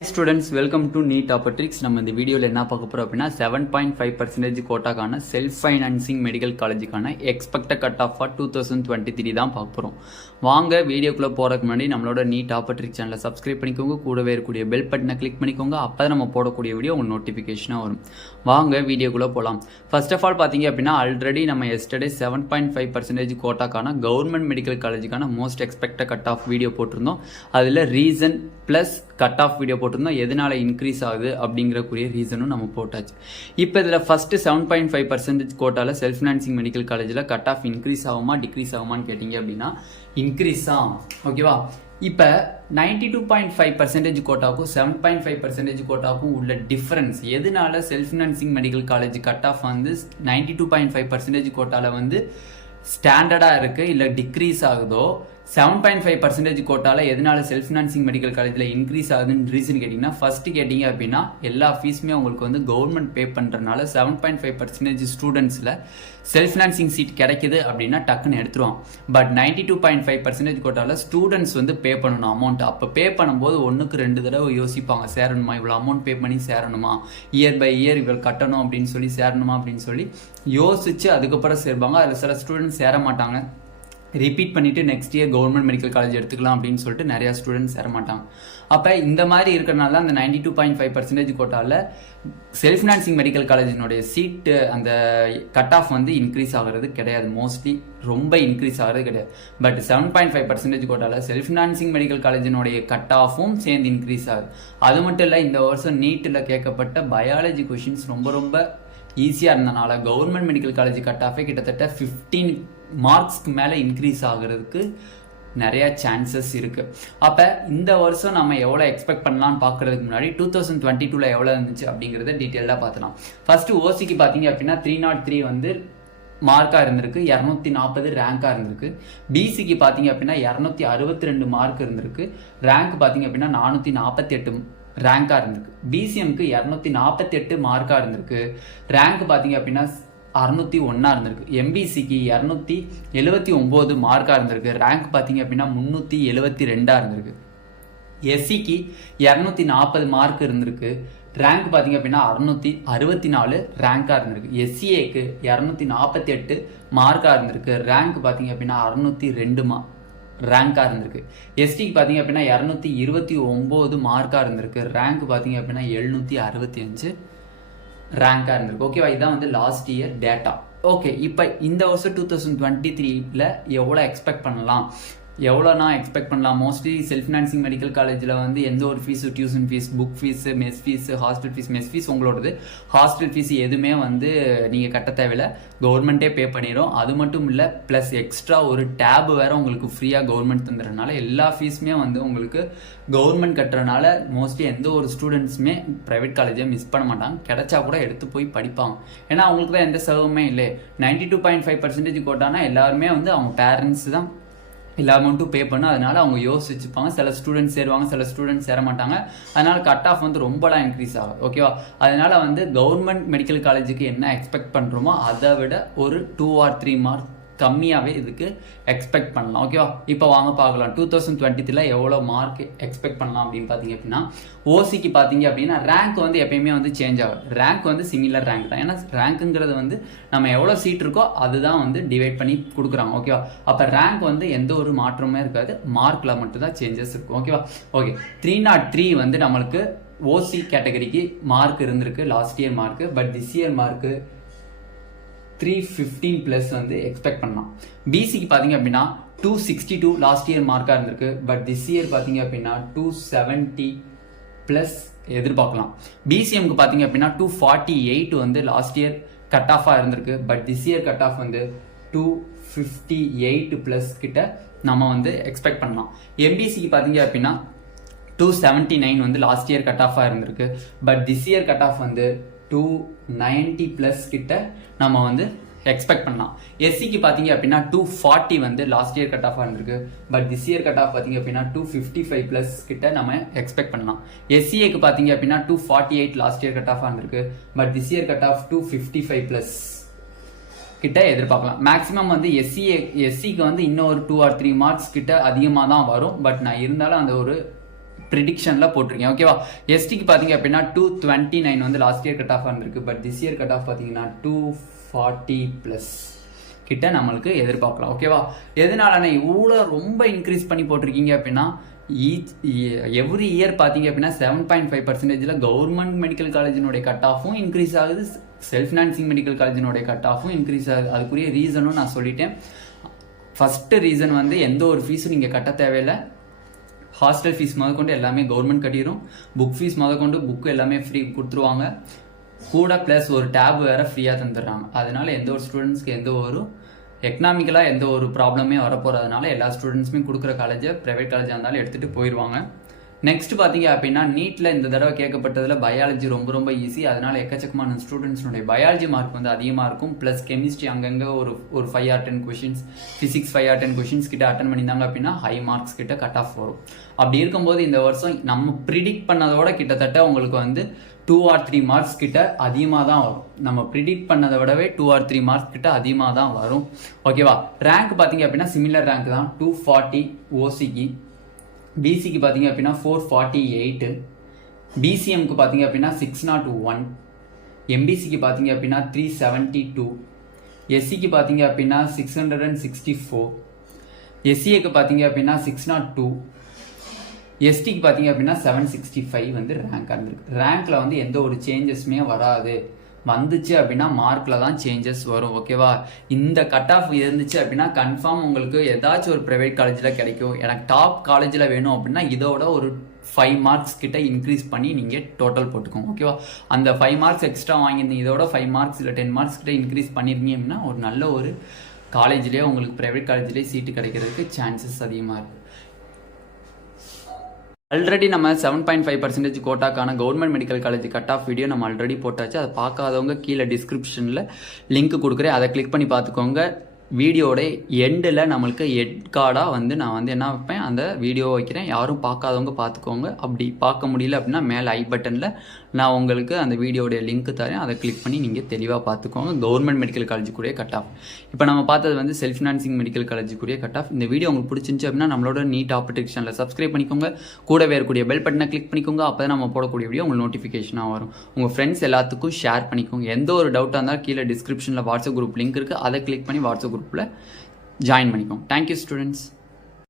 Students, welcome to Neet Topics. நம்ம இந்த வீடியோல என்ன பார்க்க போறோம் அப்படினா 7.5% கோட்டாக்கான செல்ஃப் ஃபைனான்சிங் மெடிக்கல் காலேஜுக்கான எக்ஸ்பெக்டட் கட் ஆஃப் ஃபார் 2023 தான் பார்க்க போறோம். வாங்க வீடியோக்குள்ள போறதுக்கு முன்னாடி நம்மளோட நீட் டாபிக்ஸ் சேனலை சப்ஸ்கிரைப் பண்ணிக்கோங்க, கூடவே இருக்கக்கூடிய பெல் பட்டனை கிளிக் பண்ணிக்கோங்க. அப்பதான் நம்ம போடக்கூடிய வீடியோ உங்களுக்கு நோட்டிஃபிகேஷனா வரும். வாங்க வீடியோக்குள்ள போலாம். ஃபர்ஸ்ட் ஆஃப் ஆல் பாத்தீங்க அப்படினா ஆல்ரெடி நம்ம எஸ்டர்டே 7.5% கோட்டாக்கான கவர்மெண்ட் மெடிக்கல் காலேஜுக்கான most expected cut off video போட்டிருந்தோம். அதுல reason plus cut off video போட்டிருந்தோம். எதனால இன்க்ரீஸ் ஆகுது அப்படிங்கிறக்கூடிய ரீசனும் நம்ம போட்டாச்சு. இப்போ இதில் ஃபர்ஸ்ட் 7.5% கோட்டால செல்ஃப் ஃபினான்சிங் மெடிக்கல் காலேஜில் கட் ஆஃப் இன்க்ரீஸ் ஆகுமா டிக்ரீஸ் ஆகுமான்னு கேட்டீங்க அப்படின்னா இன்க்ரீஸ் ஆகும். ஓகேவா? இப்போ 92.5% கோட்டாவுக்கும் 7.5% கோட்டாவுக்கும் உள்ள டிஃபரன்ஸ் எதனால self financing medical college cut of வந்து 92.5% கோட்டால வந்து ஸ்டாண்டர்டா இருக்கு இல்ல டிக்ரீஸ் ஆகுதோ, 7.5% கோட்டால எதனால செல்ஃப் ஃபினான்சிங் மெடிக்கல் காலேஜ்ல இன்க்ரீஸ் ஆகுதுன்னு ரீசன் கேட்டீங்கன்னா, ஃபர்ஸ்ட் கேட்டீங்க அப்படின்னா எல்லா ஃபீஸுமே உங்களுக்கு வந்து கவர்மெண்ட் பே பண்றதுனால 7.5% ஸ்டூடெண்ட்ஸ்ல செல்ஃப் ஃபினான்சிங் சீட் கிடைக்குது அப்படின்னா டக்குன்னு எடுத்துருவான். பட் 92.5% கோட்டால ஸ்டூடெண்ட்ஸ் வந்து பே பண்ணணும் அமௌண்ட். அப்போ பே பண்ணும்போது 1-2 தடவை யோசிப்பாங்க, சேரணுமா, இவ்வளோ அமௌண்ட் பே பண்ணி சேரணுமா, இயர் பை இயர் இவ்வளோ கட்டணும் அப்படின்னு சொல்லி சேரணுமா அப்படின்னு சொல்லி யோசிச்சு அதுக்கப்புறம் சேர்ப்பாங்க. அதில் சில ஸ்டூடெண்ட்ஸ் சேர மாட்டாங்க, ரிப்பீட் பண்ணிட்டு next year government medical college எடுத்துக்கலாம் அப்படின்னு சொல்லிட்டு நிறைய ஸ்டூடெண்ட்ஸ் சேர மாட்டாங்க. அப்போ இந்த மாதிரி இருக்கிறனால தான் அந்த 92.5% கோட்டால செல்ஃப் ஃபினான்சிங் மெடிக்கல் காலேஜினுடைய சீட்டு அந்த கட் ஆஃப் வந்து இன்க்ரீஸ் ஆகிறது கிடையாது. மோஸ்ட்லி ரொம்ப இன்க்ரீஸ் ஆகிறது கிடையாது. பட் 7.5% கோட்டால செல்ஃப் ஃபினான்சிங் மெடிக்கல் காலேஜினுடைய கட் ஆஃபும் சேர்ந்து இன்க்ரீஸ் ஆகுது. அது மட்டும் இல்லை, இந்த வருஷம் நீட்டில் கேட்கப்பட்ட பயாலஜி கொஷின்ஸ் ரொம்ப ஈஸியாக இருந்தனால கவர்மெண்ட் மெடிக்கல் காலேஜ் கட் ஆஃபே கிட்டத்தட்ட 15 மார்க்ஸ்க்கு மேலே இன்க்ரீஸ் ஆகிறதுக்கு நிறைய சான்சஸ் இருக்கு. அப்போ இந்த வருஷம் நம்ம எவ்வளோ எக்ஸ்பெக்ட் பண்ணலாம்னு பார்க்கறதுக்கு முன்னாடி 2022ல் எவ்வளோ இருந்துச்சு அப்படிங்கிறத டீட்டெயிலாக பார்த்துலாம். ஃபர்ஸ்ட் ஓசிக்கு பார்த்தீங்க அப்படின்னா 303 வந்து மார்க்காக இருந்திருக்கு, 240 ரேங்காக இருந்திருக்கு. பிசிக்கு பார்த்தீங்க அப்படின்னா 262 மார்க் இருந்திருக்கு, ரேங்க் பார்த்தீங்க அப்படின்னா 448 ரேங்காக இருந்திருக்கு. பிசிஎம்க்கு 248 மார்க்காக இருந்திருக்கு, ரேங்க் பார்த்தீங்க அப்படின்னா 601 இருந்திருக்கு. எம்பிசிக்கு 279 மார்க்காக இருந்திருக்கு, ரேங்க் பார்த்தீங்க அப்படின்னா 372 இருந்திருக்கு. எஸ்சிக்கு 240 மார்க் இருந்திருக்கு, ரேங்க் பார்த்தீங்க அப்படின்னா 664 ரேங்காக இருந்திருக்கு. எஸ்சிஏக்கு 248 மார்க்காக இருந்திருக்கு, ரேங்க் பார்த்தீங்க அப்படின்னா 602 ரேங்காக இருந்திருக்கு. எஸ்டிக்கு பார்த்தீங்க அப்படின்னா 229 மார்க்காக இருந்திருக்கு, ரேங்க் பார்த்தீங்க அப்படின்னா 765 ரேங்காக இருந்திருக்கு. ஓகேவா? இதுதான் வந்து லாஸ்ட் இயர் டேட்டா. ஓகே, இப்போ இந்த வருஷம் 2023ல எவ்வளோ எக்ஸ்பெக்ட் பண்ணலாம், எவ்வளோனா எக்ஸ்பெக்ட் பண்ணலாம்? மோஸ்ட்லி செல்ஃப் ஃபினான்சிங் மெடிக்கல் காலேஜில் வந்து எந்த ஒரு fees, tuition fees, book fees, mess fees, hostel fees, mess fees உங்களோடது, ஹாஸ்டல் ஃபீஸ் எதுவுமே வந்து நீங்கள் கட்ட தேவையில்லை, கவர்மெண்ட்டே பே பண்ணிடும். அது மட்டும் இல்லை, ப்ளஸ் எக்ஸ்ட்ரா ஒரு டேப் வேறு உங்களுக்கு ஃப்ரீயாக கவர்மெண்ட் தந்துடுறதுனால எல்லா ஃபீஸுமே வந்து உங்களுக்கு கவர்மெண்ட் கட்டுறதுனால மோஸ்ட்லி எந்த ஒரு ஸ்டூடெண்ட்ஸுமே ப்ரைவேட் காலேஜை மிஸ் பண்ண மாட்டாங்க, கிடைச்சா கூட எடுத்து போய் படிப்பாங்க. ஏன்னா அவங்களுக்கு தான் எந்த செலவுமே இல்லை. 92.5% கோட்டானா எல்லாருமே வந்து அவங்க பேரண்ட்ஸ் தான் எல்லா அமௌண்ட்டும் பே பண்ண, அதனால அவங்க யோசிச்சுப்பாங்க. சில ஸ்டூடெண்ட்ஸ் சேருவாங்க, சில ஸ்டூடெண்ட்ஸ் சேர மாட்டாங்க. அதனால கட் ஆஃப் வந்து ரொம்பலாம் இன்க்ரீஸ் ஆகும். ஓகேவா? அதனால வந்து கவர்மெண்ட் மெடிக்கல் காலேஜுக்கு என்ன எக்ஸ்பெக்ட் பண்ணுறோமோ அதை விட ஒரு 2 or 3 மார்க் கம்மியாகவே இதுக்கு எக்ஸ்பெக்ட் பண்ணலாம். ஓகேவா? இப்போ வாங்க பார்க்கலாம் 2023ல எவ்வளோ மார்க் எக்ஸ்பெக்ட் பண்ணலாம் அப்படின்னு பார்த்தீங்க அப்படின்னா, ஓசிக்கு பார்த்தீங்க அப்படின்னா ரேங்க் வந்து எப்பயுமே வந்து சேஞ்ச் ஆகும். ரேங்க் வந்து சிமிலர் ரேங்க் தான். ஏன்னா ரேங்க்குங்கிறது வந்து நம்ம எவ்வளோ சீட் இருக்கோ அதுதான் வந்து டிவைட் பண்ணி கொடுக்குறாங்க. ஓகேவா? அப்போ ரேங்க் வந்து எந்த ஒரு மாற்றமே இருக்காது, மார்க்கில் மட்டும்தான் சேஞ்சஸ் இருக்கும். ஓகேவா? ஓகே, 303 வந்து நம்மளுக்கு ஓசி கேட்டகரிக்கு மார்க் இருந்திருக்கு, last year mark. But this year mark 315+ வந்து எக்ஸ்பெக்ட் பண்ணலாம். பிசிக்கு பார்த்தீங்க அப்படின்னா 262 லாஸ்ட் இயர் மார்க்காக இருந்திருக்கு, பட் திஸ் இயர் பார்த்தீங்க அப்படின்னா 270+ எதிர்பார்க்கலாம். பிசிஎம்க்கு பார்த்தீங்க அப்படின்னா 248 வந்து லாஸ்ட் இயர் கட் ஆஃபாக இருந்திருக்கு, but this year cut off வந்து 258+ கிட்ட நம்ம வந்து எக்ஸ்பெக்ட் பண்ணலாம். எம்பிசிக்கு பார்த்தீங்க அப்படின்னா 279 வந்து லாஸ்ட் இயர் கட் ஆஃபாக இருந்திருக்கு, but this year cut off வந்து 290+ கிட்ட நம்ம வந்து எக்ஸ்பெக்ட் பண்ணலாம். எஸ்சிக்கு பார்த்தீங்க அப்படின்னா 240 வந்து லாஸ்ட் இயர் கட் ஆஃபாக இருந்திருக்கு, but this year cut off பார்த்தீங்க அப்படின்னா 255+ கிட்ட நம்ம எக்ஸ்பெக்ட் பண்ணலாம். எஸ்சிஏக்கு பார்த்தீங்க அப்படின்னா 248 லாஸ்ட் இயர் கட் ஆஃபாக இருந்திருக்கு, but this year cut off 255+ கிட்ட எதிர்பார்க்கலாம். மேக்ஸிமம் வந்து எஸ்சிக்கு வந்து இன்னும் ஒரு 2 or 3 மார்க்ஸ் கிட்ட அதிகமாக தான் வரும். பட் நான் இருந்தாலும் அந்த ஒரு ப்ரிடிக்ஷனில் போட்டிருக்கேன். ஓகேவா? எஸ்டிக்கு பார்த்தீங்க அப்படின்னா 229 வந்து லாஸ்ட் இயர் கட் ஆஃப் இருந்திருக்கு. But this year cut off பார்த்தீங்கன்னா 240+ கிட்ட நம்மளுக்கு எதிர்பார்க்கலாம். ஓகேவா? எதனால இவ்வளோ ரொம்ப இன்க்ரீஸ் பண்ணி போட்டிருக்கீங்க அப்படின்னா எவ்ரி இயர் பார்த்தீங்க அப்படின்னா 7.5% கவர்மெண்ட் மெடிக்கல் காலேஜினுடைய கட் ஆஃபும் இன்க்ரீஸ் ஆகுது, செல்ஃப் ஃபினான்சிங் மெடிக்கல் காலேஜினுடைய கட் ஆஃபும் இன்க்ரீஸ் ஆகுது. அதுக்குரிய ரீசனும் நான் சொல்லிட்டேன். ஃபஸ்ட்டு ரீசன் வந்து எந்த ஒரு ஃபீஸும் நீங்கள் கட்ட தேவையில்லை. ஹாஸ்டல் ஃபீஸ் முதற்கொண்டு எல்லாமே கவர்மெண்ட் கட்டிடும். புக் ஃபீஸ் முதற்கொண்டு புக்கு எல்லாமே ஃப்ரீ கொடுத்துருவாங்க. கூட ப்ளஸ் ஒரு டேப் வேறு ஃப்ரீயாக தந்துடுறாங்க. அதனால எந்த ஒரு ஸ்டூடெண்ட்ஸ்க்கு எந்த ஒரு எக்கனாமிக்கலாக எந்த ஒரு ப்ராப்ளமே வரப்போகிறதுனால எல்லா ஸ்டூடெண்ட்ஸுமே கொடுக்குற காலேஜை ப்ரைவேட் காலேஜாக இருந்தாலும் எடுத்துகிட்டு போயிடுவாங்க. நெக்ஸ்ட் பார்த்தீங்க அப்படின்னா நீட்டில் இந்த தடவை கேட்கப்பட்டதில் பயாலஜி ரொம்ப ரொம்ப ஈஸி. அதனால் எக்கச்சக்கமான ஸ்டூடெண்ட்ஸ்னுடைய பயாலஜி மார்க் வந்து அதிகமாக இருக்கும். ப்ளஸ் கெமிஸ்ட்ரி அங்கங்கே ஒரு 5 or 10 questions, physics 5 or 10 questions கிட்ட அட்டன் பண்ணியிருந்தாங்க அப்படின்னா ஹை மார்க்ஸ் கிட்ட கட் ஆஃப் வரும். அப்படி இருக்கும்போது இந்த வருஷம் நம்ம ப்ரிடிக்ட் பண்ணதோட கிட்டத்தட்ட உங்களுக்கு வந்து 2 or 3 மார்க்ஸ் கிட்ட அதிகமாக தான் வரும். நம்ம ப்ரிடிக்ட் பண்ணதை விடவே 2 or 3 மார்க்ஸ் கிட்ட அதிகமாக தான் வரும். ஓகேவா? ரேங்க் பார்த்தீங்க அப்படின்னா சிமிலர் ரேங்க் தான். 240 ஓசிக்கு, பிசிக்கு பார்த்தீங்க அப்படின்னா 448, பிசிஎம்க்கு பார்த்தீங்க அப்படின்னா 601, எம்பிசிக்கு பார்த்தீங்க அப்படின்னா 372, எஸ்சிக்கு பார்த்தீங்க அப்படின்னா 664, எஸ்சிஏக்கு பார்த்தீங்க அப்படின்னா 602, எஸ்டிக்கு பார்த்தீங்க அப்படின்னா 765 வந்து ரேங்க் இருந்திருக்கு. ரேங்க்ல வந்து எந்த ஒரு சேஞ்சஸுமே வராது. வந்துச்சு அப்படின்னா மார்க்கில் தான் சேஞ்சஸ் வரும். ஓகேவா? இந்த கட் ஆஃப் இருந்துச்சு அப்படின்னா கன்ஃபார்ம் உங்களுக்கு ஏதாச்சும் ஒரு ப்ரைவேட் காலேஜில் கிடைக்கும். எனக்கு டாப் காலேஜில் வேணும் அப்படின்னா இதோட ஒரு 5 மார்க்ஸ் கிட்ட இன்க்ரீஸ் பண்ணி நீங்கள் டோட்டல் போட்டுக்கோங்க. ஓகேவா? அந்த 5 மார்க்ஸ் எக்ஸ்ட்ரா வாங்கியிருந்தீங்க, இதோட 5 மார்க்ஸ் இல்லை 10 மார்க்ஸ் கிட்ட இன்க்ரீஸ் பண்ணியிருந்தீங்க அப்படின்னா ஒரு நல்ல ஒரு காலேஜ்லேயே உங்களுக்கு ப்ரைவேட் காலேஜ்லேயே சீட்டு கிடைக்கிறதுக்கு சான்சஸ் அதிகமாக இருக்குது. ஆல்ரெடி நம்ம 7.5% கோட்டாக்கான government medical college cut off video நம்ம ஆல்ரெடி போட்டாச்சு. அதை பார்க்காதவங்க கீழே டிஸ்கிரிப்ஷனில் லிங்க் கொடுக்குறேன், அதை கிளிக் பண்ணி பார்த்துக்கோங்க. வீடியோட எண்டில் நம்மளுக்கு ஹெட் கார்டாக வந்து நான் வந்து என்ன வைப்பேன், அந்த வீடியோ வைக்கிறேன். யாரும் பார்க்காதவங்க பார்த்துக்கோங்க. அப்படி பார்க்க முடியல அப்படின்னா மேலே ஐ பட்டனில் நான் உங்களுக்கு அந்த வீடியோடைய லிங்க் தரேன், அதை கிளிக் பண்ணி நீங்கள் தெளிவாக பார்த்துக்கோங்க. கவர்மெண்ட் மெடிக்கல் காலேஜுக்குரிய கட் ஆஃப் இப்போ நம்ம பார்த்தது வந்து செல்ஃப் ஃபினான்சிங் மெடிக்கல் காலேஜுக்குரிய கட் ஆஃப். இந்த வீடியோ உங்களுக்கு பிடிச்சிருந்துச்சு அப்படின்னா நம்மளோட நீட் ஆப்பர்ச்சுனிட்டி சேனலை சப்ஸ்கிரைப் பண்ணிக்கோங்க. கூடவே இருக்கக்கூடிய பெல் பட்டனை கிளிக் பண்ணிக்கோங்க. அப்போ தான் நம்ம போடக்கூடிய வீடியோ உங்களுக்கு நோட்டிஃபிகேஷனாக வரும். உங்கள் ஃப்ரெண்ட்ஸ் எல்லாத்துக்கும் ஷேர் பண்ணிக்கோங்க. எந்த ஒரு டவுட்டாக இருந்தாலும் கீழே டிஸ்கிரிப்ஷனில் வாட்ஸ்அப் குரூப் லிங்க் இருக்குது, அதை கிளிக் பண்ணி வாட்ஸ்அப் குரூப்பில் ஜாயின் பண்ணிக்கோங்க. Thank you students.